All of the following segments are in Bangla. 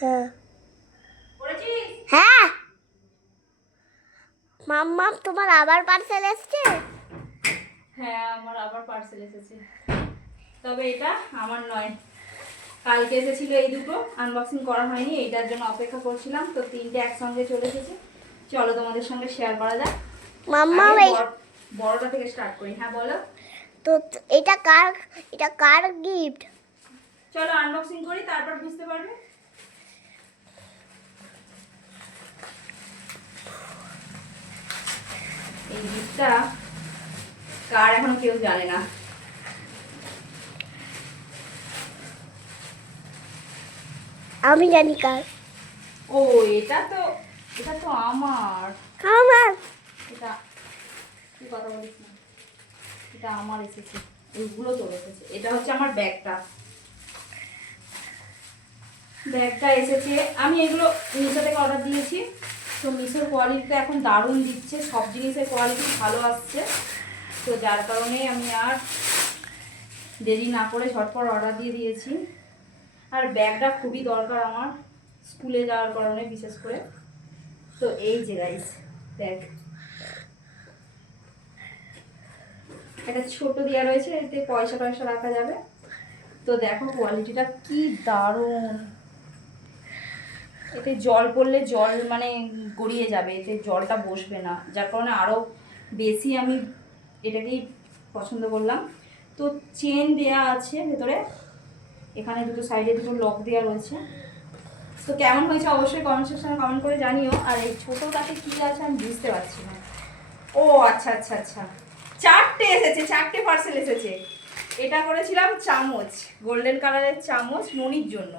হ্যাঁ হ্যাঁ মাম্মা তোমার আবার পার্সেল এসছে? হ্যাঁ আমার আবার পার্সেল এসেছে, তবে এটা আমার নয়। কালকে এসেছিল এই দুটো, আনবক্সিং করা হয়নি, এইটার জন্য অপেক্ষা করছিলাম। তো তিনটে একসঙ্গে চলে এসেছে, চলো তোমাদের সঙ্গে শেয়ার করা যাক। মাম্মা বড়টা থেকে স্টার্ট করি। হ্যাঁ বলো। তো এটা কার গিফট? চলো আনবক্সিং করি, তারপর বুঝতে পারবে। এই গিফটটা কার এখনো কেউ জানে না। আমি জানি কার। ও এটা তো আমার। আমার এটা কি কথা বলিস না, এটা আমার এসেছে, এইগুলো তো এসেছে। এটা হচ্ছে আমার ব্যাগটা এসেছে। আমি এগুলো মিশো থেকে অর্ডার দিয়েছি। তো মিশোর কোয়ালিটিটা এখন দারুণ দিচ্ছে, সব জিনিসের কোয়ালিটি ভালো আসছে। তো যার কারণে আমি আর দেরি না করে ঝটপট অর্ডার দিয়ে দিয়েছি। আর ব্যাগটা খুবই দরকার আমার স্কুলে যাওয়ার কারণে বিশেষ করে। তো এই যে গাইস ব্যাগ, একটা ছোট দেওয়া রয়েছে, এতে পয়সা টয়সা রাখা যাবে। তো দেখো কোয়ালিটিটা কি দারুণ। এতে জল পড়লে জল মানে গড়িয়ে যাবে, এতে জলটা বসবে না, যার কারণে আরও বেশি আমি এটাকেই পছন্দ করলাম। তো চেন দেয়া আছে ভেতরে, এখানে দুটো সাইডে দুটো লক দেওয়া রয়েছে। তো কেমন হয়েছে অবশ্যই কমেন্ট সেকশনে কমেন্ট করে জানিও। আর এই ছোটোটাতে কী আছে আমি বুঝতে পারছি না। ও আচ্ছা আচ্ছা আচ্ছা, চারটে এসেছে, চারটে পার্সেল এসেছে। এটা করেছিলাম চামচ, গোল্ডেন কালারের চামচ ননির জন্য।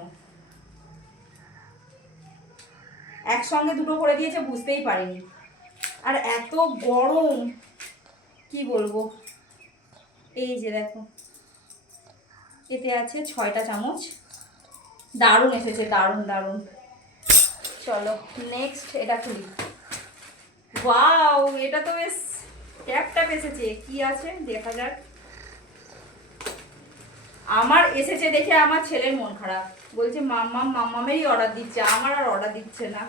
একসঙ্গে দুটো করে দিয়েছে, বুঝতেই পারিনি। আর এত গরম কি বলবো। এই যে দেখো, এতে আছে 6টা চামচ। দারুণ এসেছে, দারুণ দারুণ। চলো নেক্সট এটা খুলি। ওয়াও, এটা তো বেশ ট্যাপ এসেছে, কি আছে দেখা যাক। আমার এসেছে দেখে আমার ছেলের মন খারাপ, বলছে মাম্মামেরই অর্ডার দিচ্ছে, আমার আর অর্ডার দিচ্ছে না।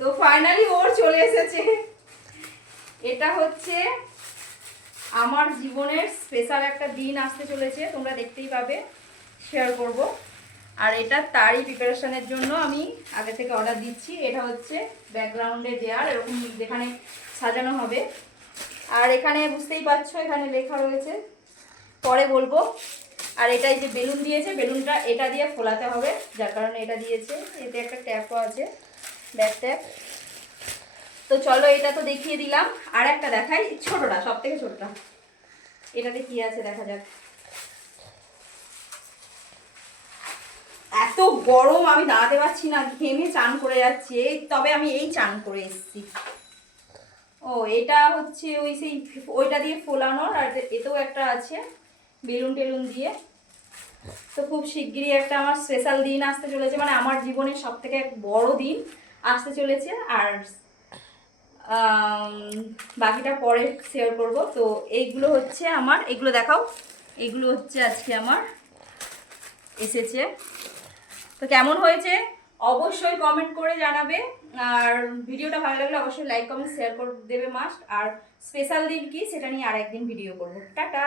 তো ফাইনালি ওর চলে এসেছে। এটা হচ্ছে আমার জীবনের স্পেশাল একটা দিন আসতে চলেছে, তোমরা দেখতেই পাবে, শেয়ার করব। আর এটা তারই প্রিপারেশনের জন্য আমি আগে থেকে অর্ডার দিচ্ছি। এটা হচ্ছে ব্যাকগ্রাউন্ডে দেওয়ার, এরকম যেখানে সাজানো হবে। আর এখানে বুঝতেই পারছো এখানে লেখা রয়েছে, পরে বলবো। আর এটাই যে বেলুন দিয়েছে, বেলুনটা এটা দিয়ে ফোলাতে হবে, যার কারণে এটা দিয়েছে। এতে একটা ট্যাপও আছে, ব্যাক ট্যাপ। তো চলো এটা তো দেখিয়ে দিলাম, আর একটা দেখাই, ছোটটা, সব থেকে ছোটটা। এটাতে কি আছে দেখা যাক। এত গরম আমি দাঁড়াতে পারছি না, ঘেমে চান করে যাচ্ছি। তবে আমি এই চান করে এসেছি। ও এটা হচ্ছে ওই সেই ওইটা দিয়ে ফোলানোর, আর এতেও একটা আছে বেলুন টেলুন দিয়ে। তো খুব শিগগিরই একটা আমার স্পেশাল দিন আসতে চলেছে, মানে আমার জীবনের সব থেকে বড় দিন আসতে চলেছে। আর বাকিটা পরে শেয়ার করব। তো এইগুলো হচ্ছে আমার, এগুলো দেখাও, এগুলো হচ্ছে আজকে আমার এসেছে। তো কেমন হয়েছে অবশ্যই কমেন্ট করে জানাবে। আর ভিডিওটা ভালো লাগলে অবশ্যই লাইক কমেন্ট শেয়ার করে দেবে মাস্ট। আর স্পেশাল দিন কি সেটা নিয়ে আর একদিন ভিডিও করবো। টাটা।